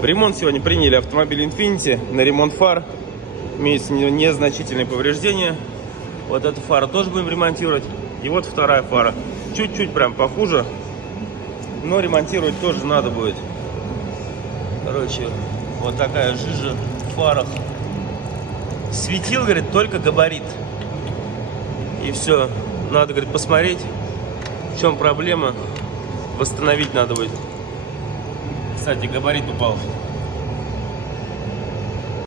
В ремонт сегодня приняли автомобиль Infiniti на ремонт фар. Имеются незначительные повреждения. Вот эту фару тоже будем ремонтировать. И вот вторая фара. Чуть-чуть прям похуже, но ремонтировать тоже надо будет. Короче, вот такая жижа в фарах. Светил, говорит, только габарит. И все. Надо, говорит, посмотреть, в чем проблема. Восстановить надо будет. Кстати, габарит упал.